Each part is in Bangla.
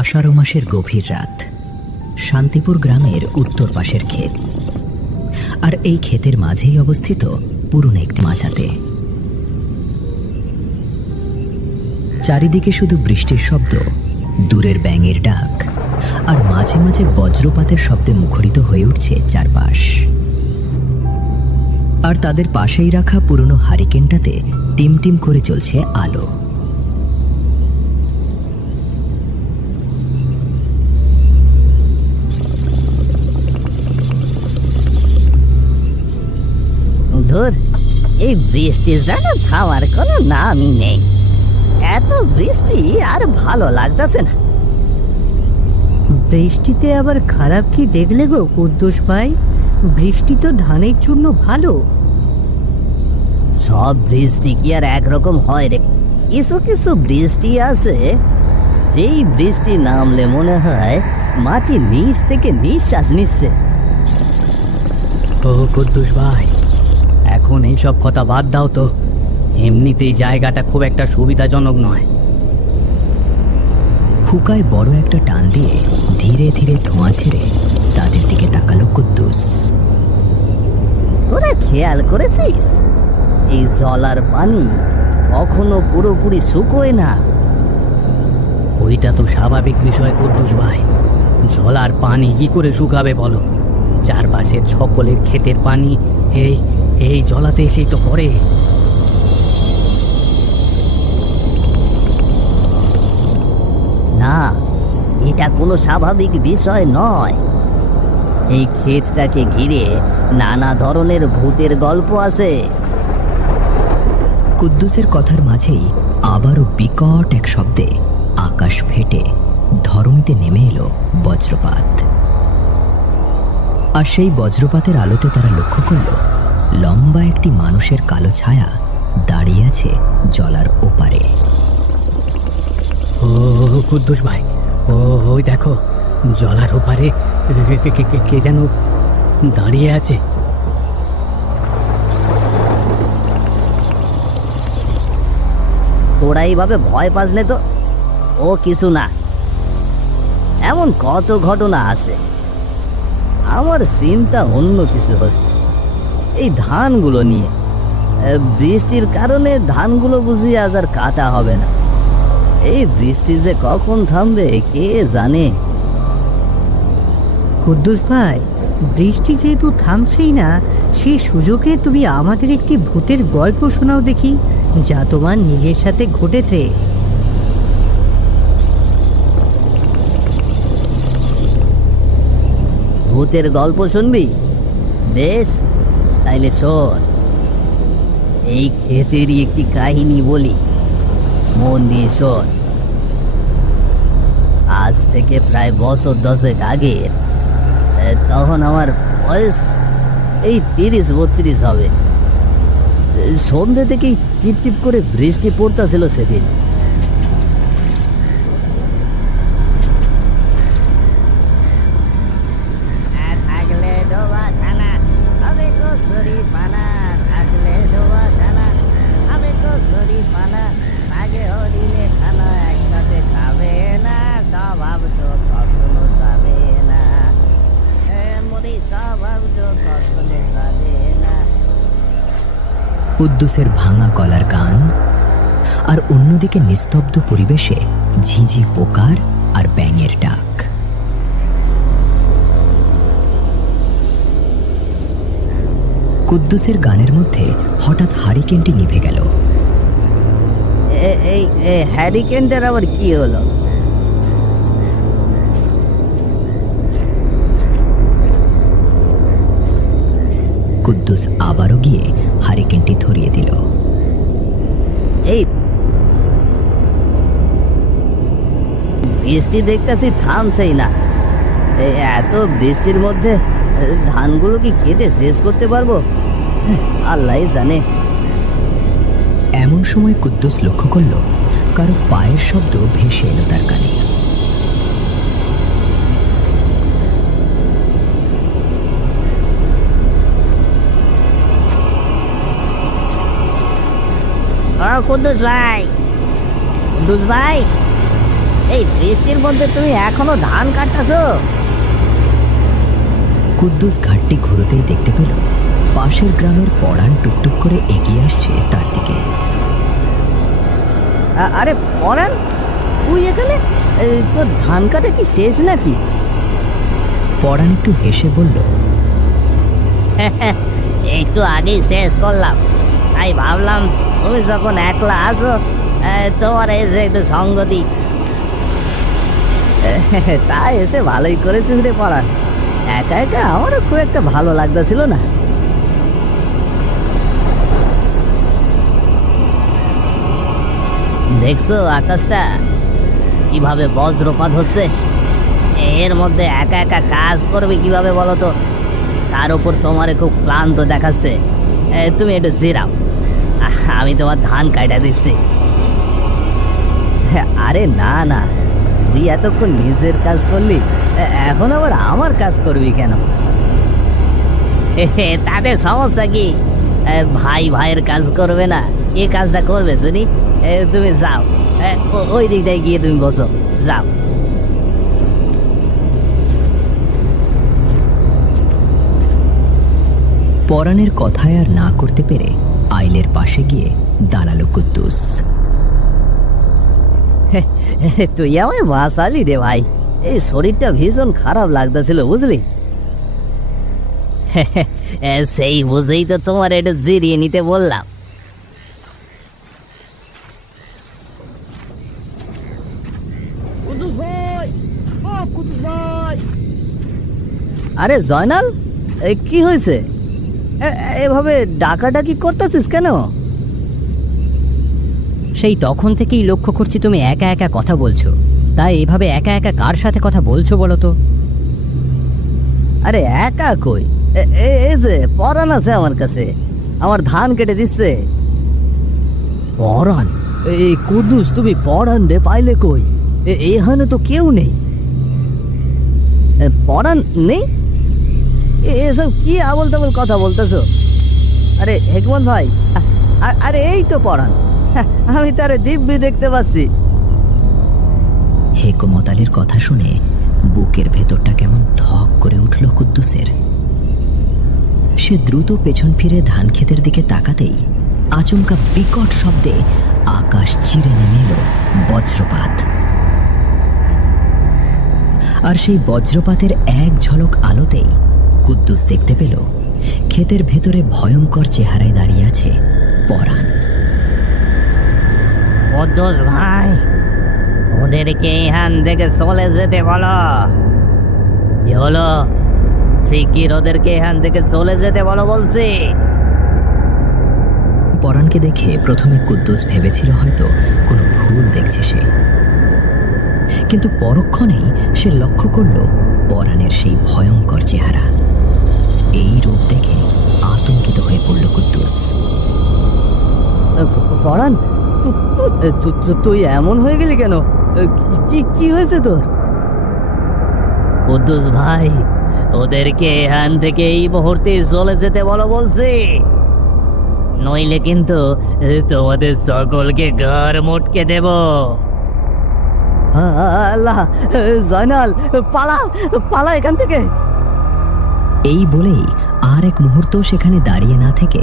আষাঢ় মাসের গভীর রাত। শান্তিপুর গ্রামের উত্তর পাশের ক্ষেত, আর এই ক্ষেতের মাঝেই অবস্থিত পুরনো একটি মাচাতে। চারিদিকে শুধু বৃষ্টির শব্দ, দূরের ব্যাঙের ডাক, আর মাঝে মাঝে বজ্রপাতের শব্দে মুখরিত হয়ে উঠছে চারপাশ। আর তাদের পাশেই রাখা পুরনো হারিকেনটাতে টিমটিম করে চলছে আলো। ধুর, এই বৃষ্টি যেন থামার কোনো নামই নেই। এত বৃষ্টি আর ভালো লাগতেছে না। বৃষ্টিতে আবার খারাপ কি দেখলে গো কুদ্দুস ভাই? বৃষ্টি তো ধানের জন্য ভালো। সব বৃষ্টি কি আর একরকম হয় রে? কিছু কিছু বৃষ্টি আছে, যেই বৃষ্টি নামলে মনে হয় মাটি নিচ থেকে নিঃশ্বাস নিচ্ছে। ও কুদ্দুস ভাই, এখন এইসব কথা বাদ দাও তো। এমনিতেই জায়গাটা খুব একটা সুবিধাজনক নয়। হুকায় বড় একটা টান দিয়ে ধীরে ধীরে ধোঁয়া ছেড়ে তাদের দিকে তাকালো কুদ্দুস। তোরা খেয়াল করেছিস এই জলার পানি কখনো পুরোপুরি শুকোয় না? ওইটা তো স্বাভাবিক বিষয় কুদ্দুস ভাই। জলার পানি কি করে শুকাবে বলো? চারপাশের সকলের ক্ষেতের পানি এই এই জলাতে এসেই তো পড়ে। না, এটা কোনো স্বাভাবিক বিষয় নয়। এই ক্ষেতটাকে ঘিরে নানা ধরনের ভূতের গল্প আছে। কুদ্দুসের কথার মাঝেই আবারও বিকট এক শব্দে আকাশ ফেটে ধরণীতে নেমে এলো বজ্রপাত। আর সেই বজ্রপাতের আলোতে তারা লক্ষ্য করল লম্বা একটি মানুষের কালো ছায়া দাঁড়িয়ে আছে জলার ওপারে। ও কুদ্দুস ভাই, ও ওই দেখো, জলার ওপারে কে যেন দাঁড়িয়ে আছে। তোরা এইভাবে ভয় পাস নে তো, ও কিছু না। এমন কত ঘটনা আছে। আমার চিন্তা অন্য কিছু হচ্ছে, এই ধানগুলো নিয়ে। বৃষ্টির কারণে ধানগুলো বুঝি আজ আর কাটা হবে না। এই বৃষ্টি যে কখন থামবে কে জানে। কুদ্দুস ভাই, বৃষ্টি যেহেতু থামছেই না, সেই সুযোগে তুমি আমাদের একটি ভূতের গল্প শোনাও দেখি, যা তোমার নিজের সাথে ঘটেছে। ভূতের গল্প শুনবি? বেশ, তাইলে শোন। এই ক্ষেতেরই একটি কাহিনী বলি, মন দিয়ে শোন। আজ থেকে প্রায় বছর 10 আগে, তখন আমার বয়স এই 30-32 হবে। সন্ধ্যে থেকেই টিপ টিপ করে বৃষ্টি পড়তেছিল সেদিন। কুদ্দুসের ভাঙা গলার গান, আর অন্যদিকে নিস্তব্ধ পরিবেশে ঝিঁঝি পোকার আর ব্যাঙের ডাক। কুদ্দুসের গানের মধ্যে হঠাৎ হারিকেনটি নিভে গেল। এই হ্যারিকেনটার আবার কি হলো? কুদ্দুস আবারও গিয়ে হারিকেনটি ধরিয়ে দিল। এই বৃষ্টি দেখতেছি থামছেই না। এত বৃষ্টির মধ্যে ধানগুলো কি কেটে শেষ করতে পারবো? আল্লাহই জানে। এমন সময় কুদ্দুস লক্ষ্য করল কারো পায়ের শব্দ ভেসে এলো তার কানে। কুদ্দুস ভাই, কুদ্দুস ভাই, এই বৃষ্টির মধ্যে তুমি এখনো ধান কাটতেছো? কুদ্দুস ঘাটটি ঘুরোতেই দেখতে পেল পাশের গ্রামের পরাণ টুকটুক করে এগিয়ে আসছে তার দিকে। আরে পরাণ, তুই এখানে? তোর ধান কাটা কি শেষ নাকি? পরাণ একটু হেসে বলল, একটু আগেই শেষ করলাম, তাই ভাবলাম তুমি যখন একলা আছো, তোমার এই যে একটু সঙ্গ দিই। তা এসে ভালোই করেছিস রে পরাণ। একা একা আমারও খুব একটা ভালো লাগতেছিল না। দেখছো আকাশটা কিভাবে বজ্রপাত হচ্ছে? এর মধ্যে একা একা কাজ করবে কিভাবে বলো তো? তার উপর তোমারে খুব ক্লান্ত দেখাচ্ছে। তুমি একটু জিরাও, আমি তোমার ধান কাটা দিচ্ছি। আরে না না, তুই এতক্ষণ নিজের কাজ করলি, এখন আবার আমার কাজ করবি কেন? তাতে সমস্যা কি? ভাই ভাইয়ের কাজ করবে না, এ কাজটা করবে শুনি। তুমি যাও, ওই দিকটায় গিয়ে তুমি বসো, যাও। পরাণের কথায় আর না করতে পেরে আইলের পাশে গিয়ে দাঁড়ালো কুদ্দুস। তুই আমায় বাঁচালি রে ভাই, এই শরীরটা ভীষণ খারাপ লাগতেছিল বুঝলি। সেই বুঝেই তো তোমার একটু জিরিয়ে নিতে বললাম। আরে জয়নাল, কি হয়েছে? এভাবে ডাকাডাকি করতেছিস কেন? সেই তখন থেকেই লক্ষ্য করছি তুমি একা একা কথা বলছো, তাই এভাবে একা একা কার সাথে কথা বলছো বলো তো? আরে একা কই, এই যে পরাণ আছে আমার কাছে, আমার ধান কেটে দিচ্ছে। পরাণ? এই কুদ্দুস, তুমি পরাণ রে পাইলে কই? এখানে তো কেউ নেই। পরাণ নেই? এসব কি আবল তাবল কথা বলতেছো? আরে হেকমত ভাই, আরে এই তো পরাণ, আমি তারে দিব্যি দেখতে পাচ্ছি। হেকমত আলীর কথা শুনে বুকের ভেতরটা কেমন ধক করে উঠল কুদ্দুসের। সে দ্রুত পেছন ফিরে ধান ক্ষেতের দিকে তাকাতেই আচমকা বিকট শব্দে আকাশ চিরে নেমে এলো বজ্রপাত। আর সেই বজ্রপাতের এক ঝলক আলোতেই কুদ্দুস দেখতে পেল ক্ষেতের ভেতরে ভয়ঙ্কর চেহারায় দাঁড়িয়ে আছে পরাণ। কুদ্দুস ভাই, ওদেরকে এখান থেকে চলে যেতে বলো। কি হলো? শিগগির ওদেরকে এখান থেকে চলে যেতে বলো বলছি। পরাণকে দেখে প্রথমে কুদ্দুস ভেবেছিল হয়তো কোনো ভুল দেখছে সে, কিন্তু পরক্ষণেই সে লক্ষ্য করল পরাণের সেই ভয়ঙ্কর চেহারা। এই রূপ দেখে আতঙ্কিত হয়ে পড়ল কুদ্দুস। পরাণ, তুই এমন হয়ে গেলি কেন? কি হয়েছে তোর? কুদ্দুস ভাই, ওদেরকে এখান থেকে এই মুহূর্তে চলে যেতে বলো বলছি, নইলে কিন্তু তোমাদের সকলকে ঘর মোটকে দেব। আল্লাহ, জয়নাল, পালা পালা এখান থেকে। এই বলেই আর এক মুহূর্ত সেখানে দাঁড়িয়ে না থেকে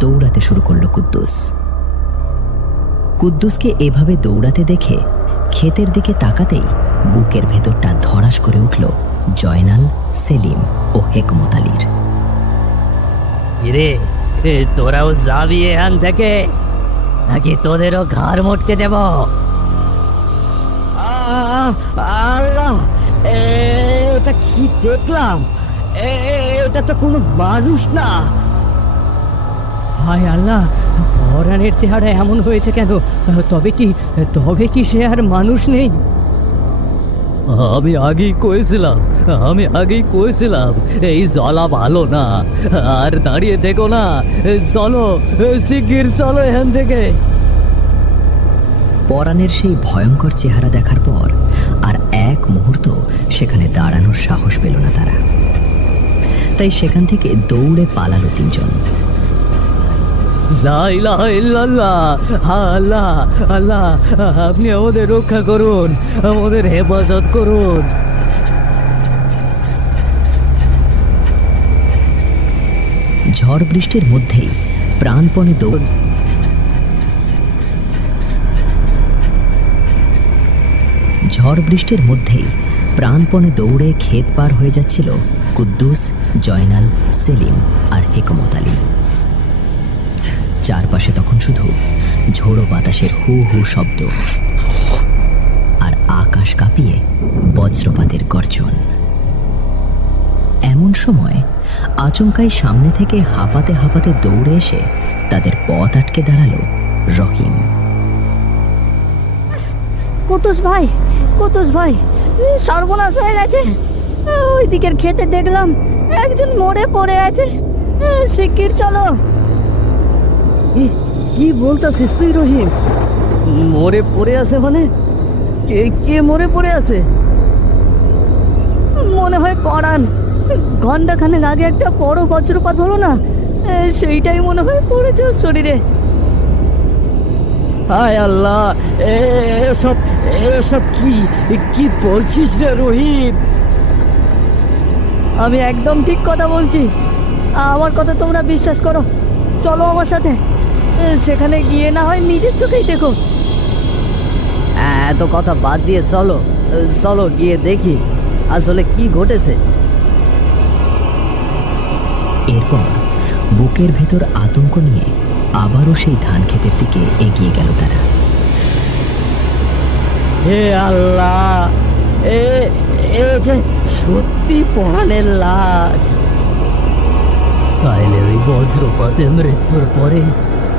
দৌড়াতে শুরু করলো কুদ্দুস। কুদ্দুসকে এভাবে দৌড়াতে দেখে ক্ষেতের দিকে তাকাতেই বুকের ভেতরটা ধড়াস করে উঠল জয়নাল, সেলিম ও হেকমত আলীর। রে, তোরাও যাবি এখান থেকে, নাকি তোদেরও ঘর মোটকে দেব? আল্লাহ, ওটা কি দেখলাম? ওটা তো কোনো মানুষ না। হায় আল্লাহ, পরাণের চেহারা এমন হয়েছে কেন? তবে কি সে আর মানুষ নেই? আমি আগেই কয়েছিলাম এই জলা ভালো না, আর দাঁড়িয়ে থেকো না, চলো, শিগগির চলো এখান থেকে। পরাণের সেই ভয়ঙ্কর চেহারা দেখার পর আর এক মুহূর্ত সেখানে দাঁড়ানোর সাহস পেল না তারা, তাই সেখান থেকে দৌড়ে পালালো তিনজন। লা ইলাহা ইল্লাল্লাহ, আল্লাহ আল্লাহ, আপনি আমাদের রক্ষা করুন, আমাদের হেফাজত করুন। ঝড় বৃষ্টির মধ্যেই প্রাণপণে দৌড় ঝড় বৃষ্টির মধ্যেই প্রাণপণে দৌড়ে ক্ষেত পার হয়ে যাচ্ছিল কুদ্দুস, জয়নাল, সেলিম আর হেকমত আলী। চারপাশে তখন শুধু ঝোড়ো বাতাসের হু হু শব্দ আর আকাশ কাঁপিয়ে বজ্রপাতের গর্জন। এমন সময় আচমকাই সামনে থেকে হাঁপাতে হাঁপাতে দৌড়ে এসে তাদের পথ আটকে দাঁড়ালো রহিম। কুদ্দুস ভাই, সর্বনাশ হয়ে গেছে। ওই দিকের খেতে দেখলাম একজন মরে পড়ে আছে। শিগগির চলো। কি বলতাছিস তুই রহিম? মরে পড়ে আছে মানে? কে মরে পড়ে আছে? মনে হয় পরাণ। ঘন্টাখানেক আগে একটা বড় বজ্রপাত হলো না, সেইটাই মনে হয় পড়েছে ওর শরীরে। হায় আল্লাহ, এসব কি বলছিস রে রহিম? আমি একদম ঠিক কথা বলছি, আমার কথা তোমরা বিশ্বাস করো। চলো আমার সাথে, সেখানে গিয়ে না হয় নিজের চোখেই দেখো। এত কথা বাদ দিয়ে চলো গিয়ে দেখি আসলে কি ঘটেছে। এরপর বুকের ভেতর আতঙ্ক নিয়ে আবারও সেই ধান ক্ষেতের দিকে এগিয়ে গেল তারা। হে আল্লাহ, এ যে সত্যি পরাণের লাশ। তাইলে ওই বজ্রপাতে মৃত্যুর পরে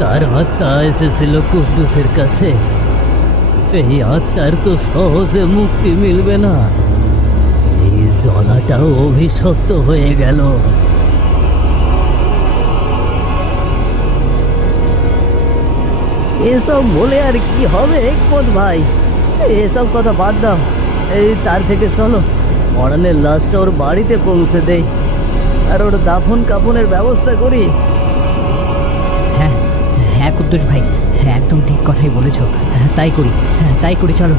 তার আত্মা এসেছিল কুদ্দুসের কাছে। এই আত্মার তো সহজে মুক্তি মিলবে না, এই জলাটাও অভিশপ্ত হয়ে গেল। এসব বলে আর কি হবে হেকমত ভাই? এসব কথা বাদ দাও। তার থেকে চলো পরাণের লাশটা ওর বাড়িতে পৌঁছে দেই আর ওর দাফন কাফনের ব্যবস্থা করি। হ্যাঁ হ্যাঁ কুদ্দুস ভাই, হ্যাঁ একদম ঠিক কথাই বলেছ। তাই করি চলো।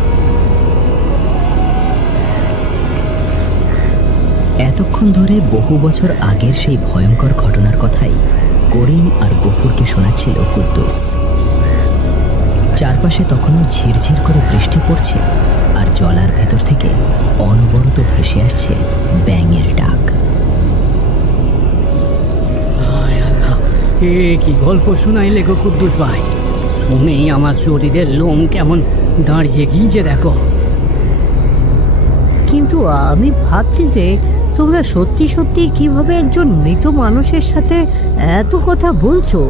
এতক্ষণ ধরে বহু বছর আগের সেই ভয়ঙ্কর ঘটনার কথাই করিম আর গফুরকে শোনাচ্ছিল কুদ্দুস। চারপাশে তখনও ঝিরঝির করে বৃষ্টি পড়ছে আর জলার ভেতর থেকে অনবরত ভেসে আসছে ব্যাঙের ডাক। এ কি গল্প শোনাইলে গো কুদ্দুস ভাই? শুনেই আমার শরীরের লোম কেমন দাঁড়িয়ে গিয়েছে দেখো। কিন্তু আমি ভাবছি যে তোমরা সত্যি সত্যি কিভাবে একজন মৃত মানুষের সাথে এত কথা বলছো।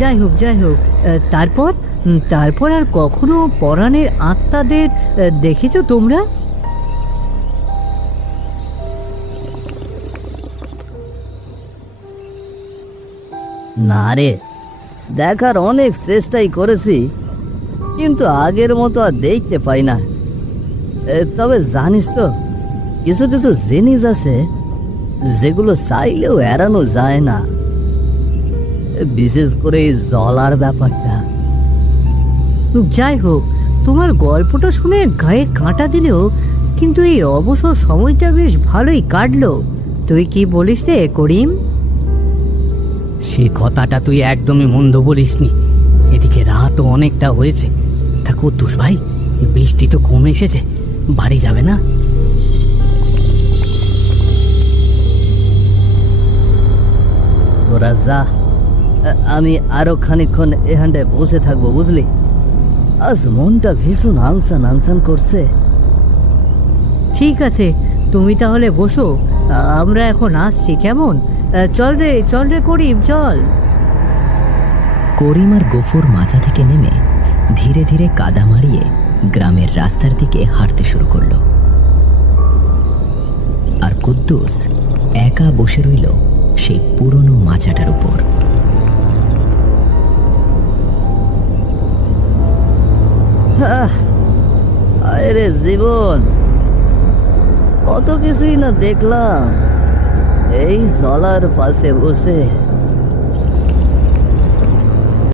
যাই হোক তারপর আর কখনো পরাণের আত্মাদের দেখেছো তোমরা? না রে, দেখার অনেক চেষ্টাই করেছি, কিন্তু আগের মতো আর দেখতে পাই না। তবে জানিস তো, কিছু কিছু জিনিস আছে যেগুলো চাইলেও এড়ানো যায় না, বিশেষ করে এই জলার ব্যাপারটা। যাই হোক, তোমার গল্পটা শুনে গায়ে কাঁটা দিলেও কিন্তু এই অবসর সময়টা বেশ ভালোই কাটলো। তুই কি বলিস রে করিম? সে কথাটা তুই একদমই মন্দ বলিসনি। এদিকে রাতও অনেকটা হয়েছে। তা কুদ্দুস ভাই, বৃষ্টি তো কমে এসেছে, বাড়ি যাবে না? তোরা যা, আমি আরো খানিকক্ষণ এখানটায় বসে থাকবো, বুঝলি? আজ মনটা ভীষণ আনসান করছে। ঠিক আছে, তুমি তাহলে বসো, আমরা এখন আসছি, কেমন? চল রে করিম, চল। করিম আর গফুর মাচা থেকে নেমে ধীরে ধীরে কাদা মারিয়ে গ্রামের রাস্তার দিকে হাঁটতে শুরু করলো। আর কুদ্দুস একা বসে রইল সেই পুরনো মাচাটার উপর। আরে জীবন, কত কিছুই না দেখলাম এই জলার পাশে বসে।